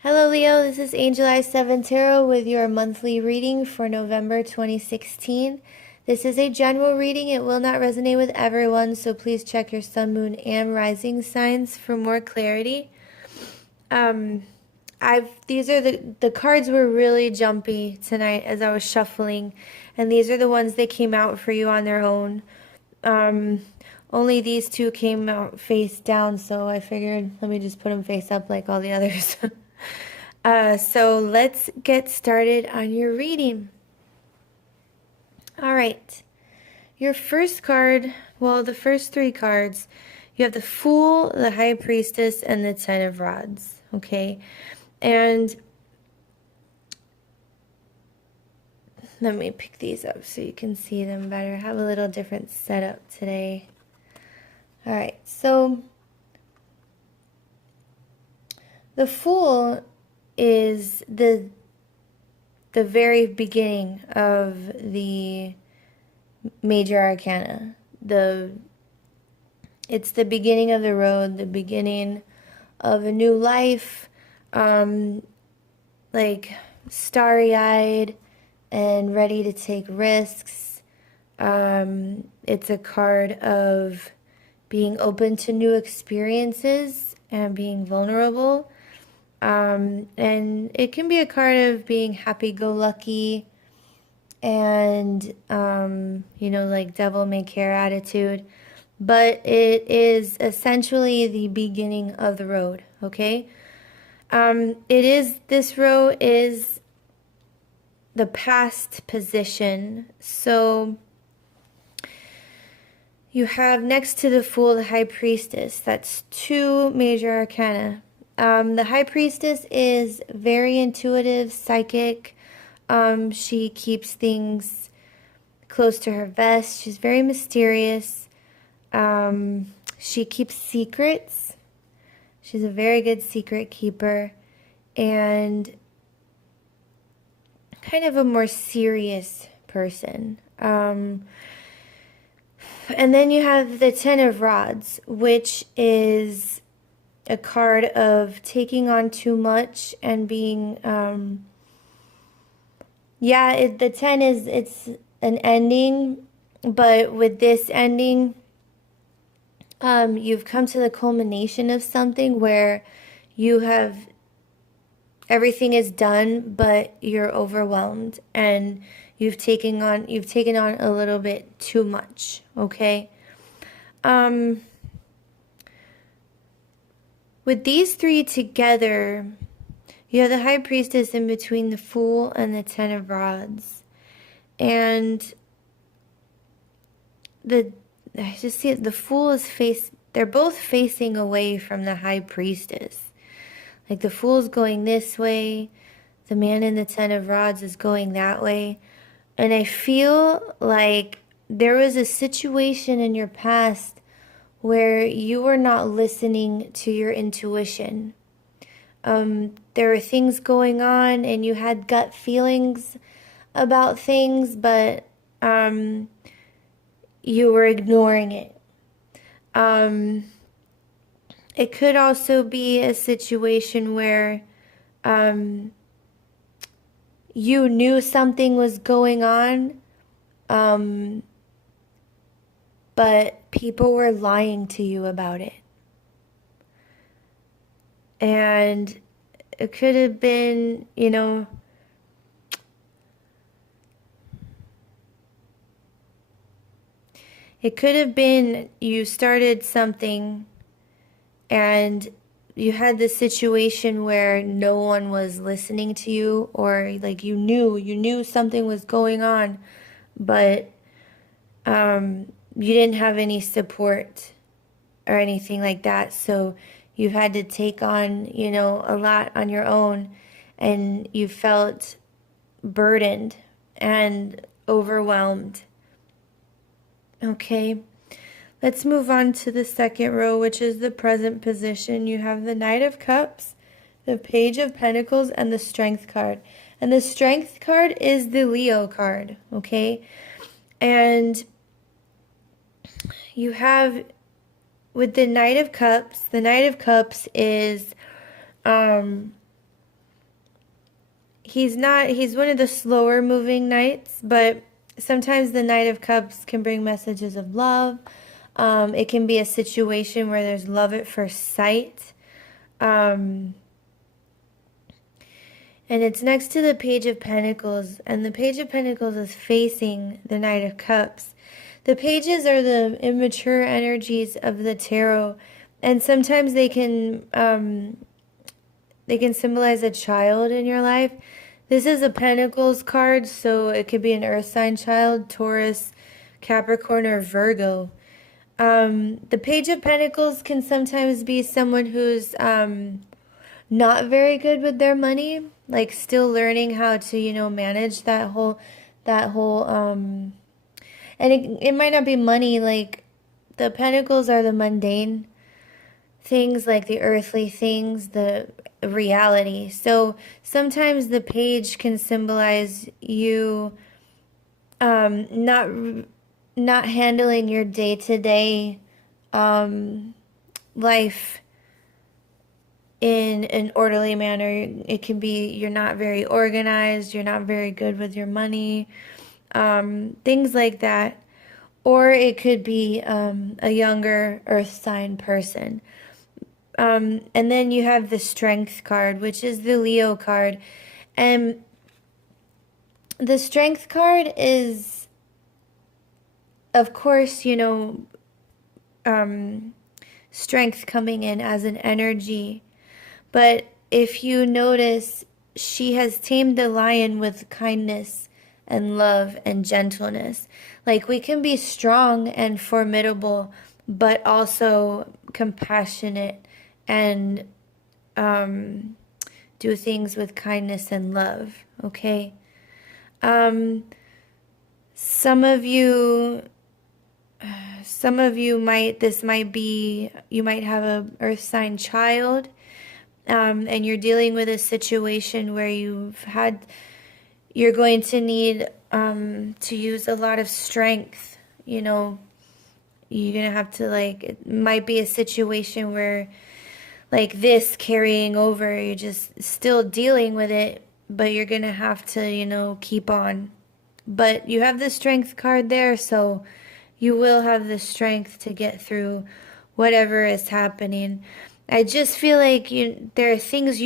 Hello, Leo. This is Angel Eye 7 Tarot with your monthly reading for November 2016. This is a general reading. It will not resonate with everyone, so please check your sun, moon, and rising signs for more clarity. These are the cards were really jumpy tonight as I was shuffling, and these are the ones that came out for you on their own. Um, Only these two came out face down, so I figured let me just put them face up like all the others. So let's get started on your reading. All right. Your first card, well, the first three cards, you have the Fool, the High Priestess, and the Ten of Rods. Okay. And let me pick these up so you can see them better. I have a little different setup today. All right. So the Fool is the very beginning of the major arcana. It's the beginning of the road, the beginning of a new life, like starry-eyed and ready to take risks. It's a card of being open to new experiences and being vulnerable. And it can be a card of being happy-go-lucky and, like devil may care attitude. But it is essentially the beginning of the road, okay? This row is the past position. So you have next to the Fool, the High Priestess. That's two major arcana. The High Priestess is very intuitive, psychic. She keeps things close to her vest. She's very mysterious. She keeps secrets. She's a very good secret keeper and kind of a more serious person. And then you have the Ten of Rods, which is a card of taking on too much and being, the 10 it's an ending, but with this ending, you've come to the culmination of something where everything is done, but you're overwhelmed and you've taken on a little bit too much, okay? With these three together, you have the High Priestess in between the Fool and the Ten of Rods. And I just see it, the Fool is they're both facing away from the High Priestess. Like the Fool's going this way, the man in the Ten of Rods is going that way. And I feel like there was a situation in your past where you were not listening to your intuition. There were things going on and you had gut feelings about things, but you were ignoring it. It could also be a situation where you knew something was going on, but people were lying to you about it. And it could have been, it could have been you started something and you had this situation where no one was listening to you, or like you knew something was going on, but you didn't have any support or anything like that. So you had to take on, a lot on your own, and you felt burdened and overwhelmed. Okay, let's move on to the second row, which is the present position. You have the Knight of Cups, the Page of Pentacles, and the Strength card. And the Strength card is the Leo card, okay? And you have, with the Knight of Cups is he's one of the slower moving knights, but sometimes the Knight of Cups can bring messages of love. It can be a situation where there's love at first sight. And it's next to the Page of Pentacles, and the Page of Pentacles is facing the Knight of Cups. The pages are the immature energies of the tarot, and sometimes they can symbolize a child in your life. This is a Pentacles card, so it could be an earth sign child, Taurus, Capricorn, or Virgo. The Page of Pentacles can sometimes be someone who's not very good with their money, like still learning how to, manage that whole and it might not be money, like the pentacles are the mundane things, like the earthly things, the reality. So sometimes the page can symbolize you not handling your day-to-day life in an orderly manner. It can be you're not very organized, you're not very good with your money, things like that. Or it could be a younger earth sign person. And then you have the Strength card, which is the Leo card. And the Strength card is, of course, strength coming in as an energy. But if you notice, she has tamed the lion with kindness and love and gentleness. Like, we can be strong and formidable, but also compassionate and do things with kindness and love, okay? Some of you might have a earth sign child, and you're dealing with a situation where you're going to need to use a lot of strength. You're gonna have to, it might be a situation where, like this carrying over, you're just still dealing with it, but you're gonna have to, keep on. But you have the Strength card there, so you will have the strength to get through whatever is happening. I just feel like there are things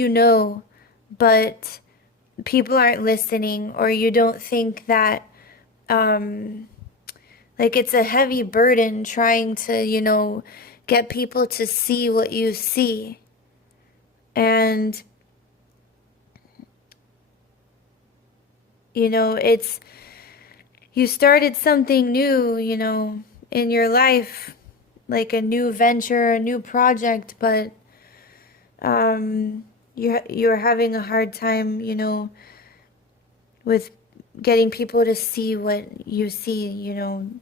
but people aren't listening, or you don't think that, it's a heavy burden trying to, get people to see what you see. And, you started something new, in your life, like a new venture, a new project, but you're having a hard time, with getting people to see what you see.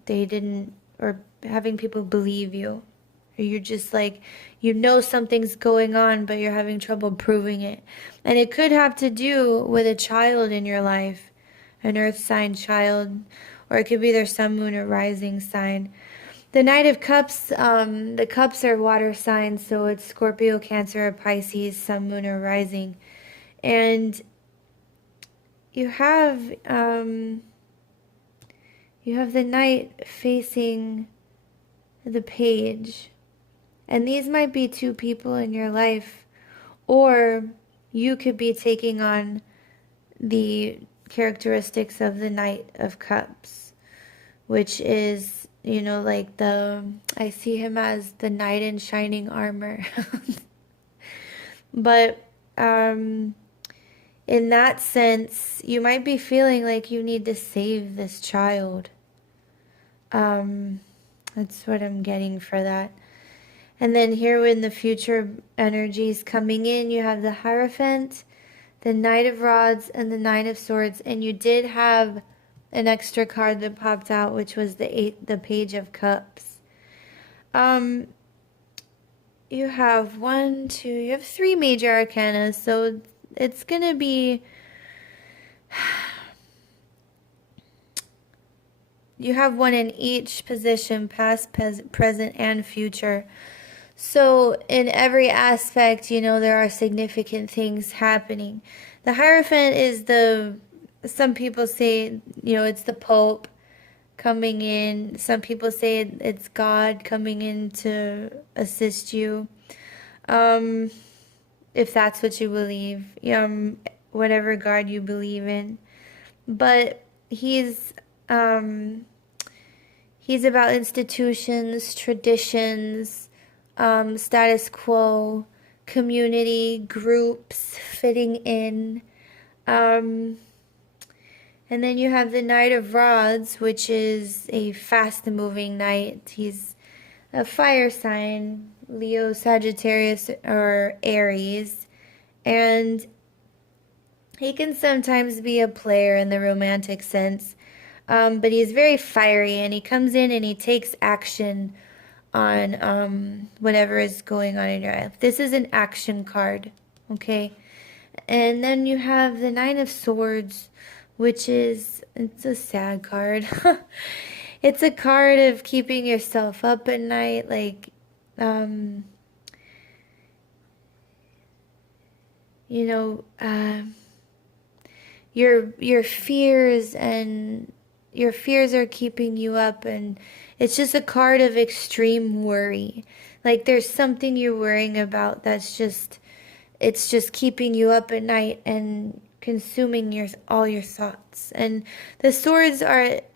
They didn't, or having people believe you. Or you're just something's going on, but you're having trouble proving it. And it could have to do with a child in your life, an earth sign child, or it could be their sun, moon, or rising sign. The Knight of Cups, the cups are water signs, so it's Scorpio, Cancer, or Pisces, sun, moon, or rising. And you have the Knight facing the Page. And these might be two people in your life, or you could be taking on the characteristics of the Knight of Cups, which is, I see him as the knight in shining armor. But in that sense, you might be feeling like you need to save this child. That's what I'm getting for that. And then here, in the future energies coming in, you have the Hierophant, the Knight of Rods, and the Nine of Swords. And you did have an extra card that popped out, which was the Page of Cups. You have you have 3 major arcana, so it's going to be... You have one in each position, past, present, and future. So, in every aspect, there are significant things happening. The Hierophant is some people say, it's the Pope coming in. Some people say it's God coming in to assist you. Um, if that's what you believe, whatever God you believe in. But um, he's about institutions, traditions, status quo, community, groups, fitting in. Um, and then you have the Knight of Rods, which is a fast-moving knight. He's a fire sign, Leo, Sagittarius, or Aries. And he can sometimes be a player in the romantic sense, but he's very fiery, and he comes in and he takes action on whatever is going on in your life. This is an action card, okay? And then you have the Nine of Swords, which it's a sad card. It's a card of keeping yourself up at night, like, you know, your fears and your fears are keeping you up, and it's just a card of extreme worry. Like there's something you're worrying about it's just keeping you up at night and consuming all your thoughts. And the swords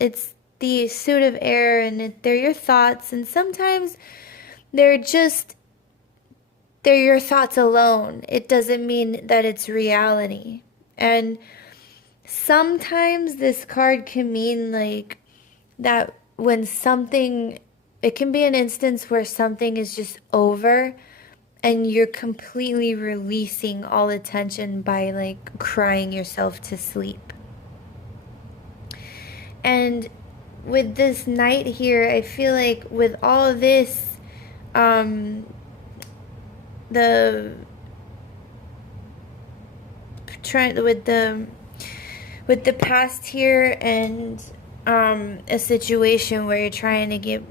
it's the suit of air, and they're your thoughts, and sometimes they're just they're your thoughts alone. It doesn't mean that it's reality. And sometimes this card can mean like that when it can be an instance where something is just over and you're completely releasing all attention by like crying yourself to sleep. And with this Knight here, I feel like with all of this, with the past here, and a situation where you're trying to get,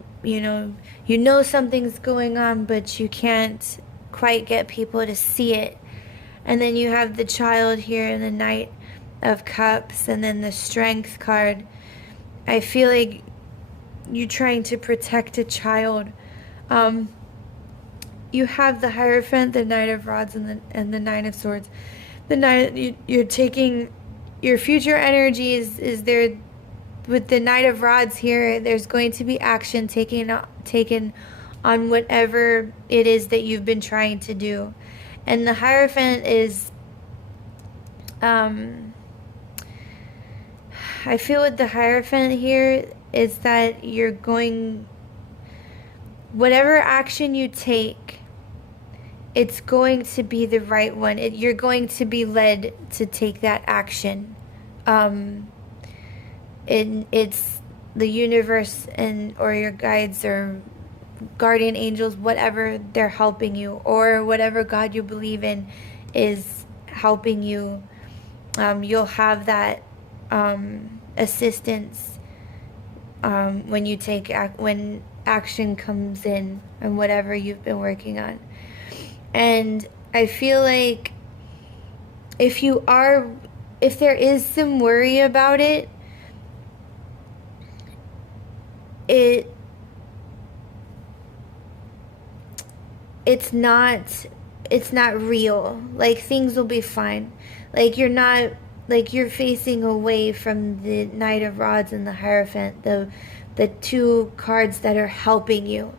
something's going on, but you can't quite get people to see it. And then you have the Child here and the Knight of Cups, and then the Strength card. I feel like you're trying to protect a child. You have the Hierophant, the Knight of Rods, and the Nine of Swords. The Knight, you're taking your future energies is there. With the Knight of Rods here, there's going to be action taken on whatever it is that you've been trying to do. And the Hierophant is, I feel with the Hierophant here is that whatever action you take, it's going to be the right one. You're going to be led to take that action. It's the universe or your guides or guardian angels, whatever, they're helping you, or whatever God you believe in is helping you. You'll have that assistance when action comes in and whatever you've been working on. And I feel like if there is some worry about it, it's not real. Like things will be fine. Like you're facing away from the Knight of Rods and the Hierophant, the two cards that are helping you.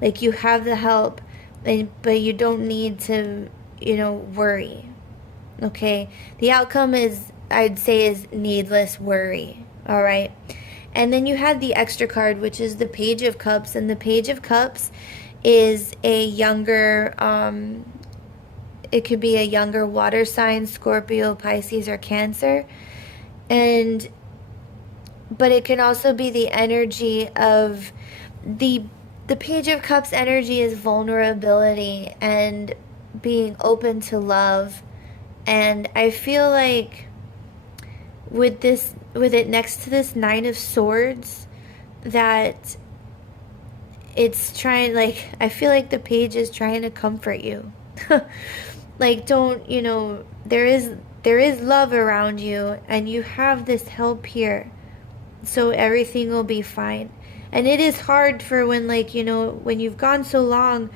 Like you have the help, but you don't need to, worry. Okay? The outcome I'd say is needless worry. All right? And then you had the extra card, which is the Page of Cups, and the Page of Cups is a younger, it could be a younger water sign, Scorpio, Pisces, or Cancer. But it can also be the energy of the Page of Cups energy is vulnerability and being open to love. And I feel like with it next to this Nine of Swords, that it's trying, like, I feel like the page is trying to comfort you. Like, don't, there is love around you, and you have this help here, so everything will be fine. And it is hard for when, like, when you've gone so long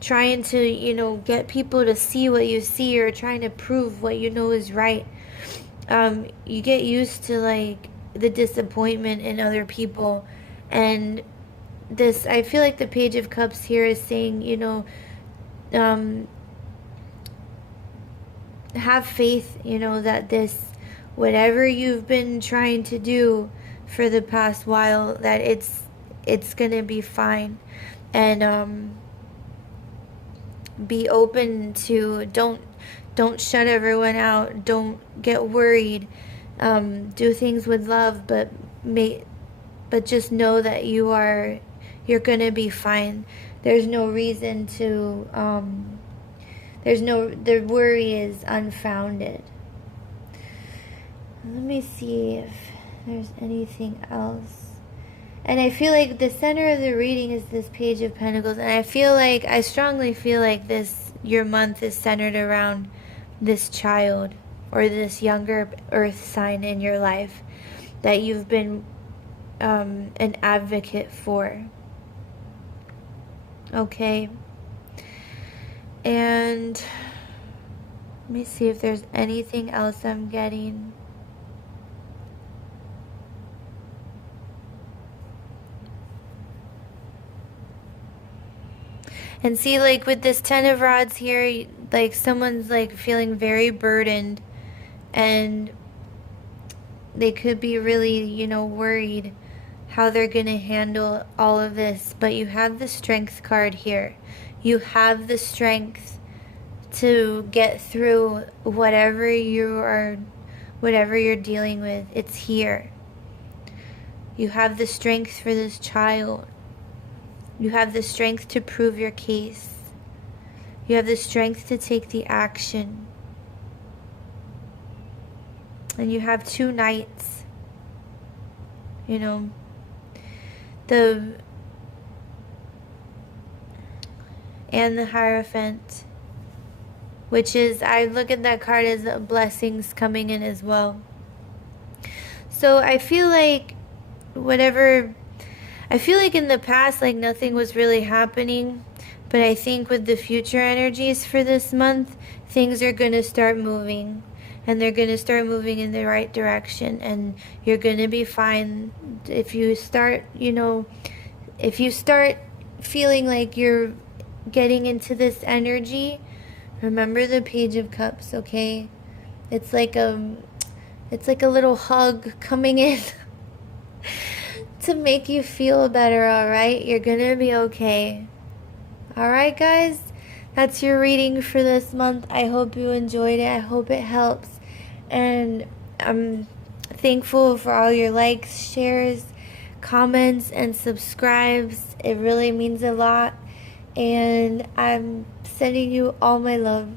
trying to, get people to see what you see, or trying to prove what you know is right. You get used to, like, the disappointment in other people. And this, I feel like the Page of Cups here is saying, have faith, that this, whatever you've been trying to do for the past while, that it's gonna be fine. And be open to, don't shut everyone out, don't get worried, do things with love, but just know that you're gonna be fine. There's no reason to the worry is unfounded. Let me see if there's anything else. And I feel like the center of the reading is this Page of Pentacles. And I strongly feel like your month is centered around this child, or this younger earth sign in your life that you've been an advocate for. Okay. And let me see if there's anything else I'm getting. And see, like, with this Ten of Rods here, like, someone's, like, feeling very burdened, and they could be really, worried how they're going to handle all of this. But you have the Strength card here. You have the strength to get through whatever you're dealing with. It's here. You have the strength for this child. You have the strength to prove your case. You have the strength to take the action. And you have 2 knights. And the Hierophant, which is, I look at that card as blessings coming in as well. So I feel like in the past, like, nothing was really happening. But I think with the future energies for this month, things are going to start moving. And they're going to start moving in the right direction. And you're going to be fine. If you start, feeling like you're getting into this energy, remember the Page of Cups, okay? It's like a little hug coming in to make you feel better, alright? You're gonna be okay. Alright, guys? That's your reading for this month. I hope you enjoyed it. I hope it helps. And I'm thankful for all your likes, shares, comments, and subscribes. It really means a lot. And I'm sending you all my love.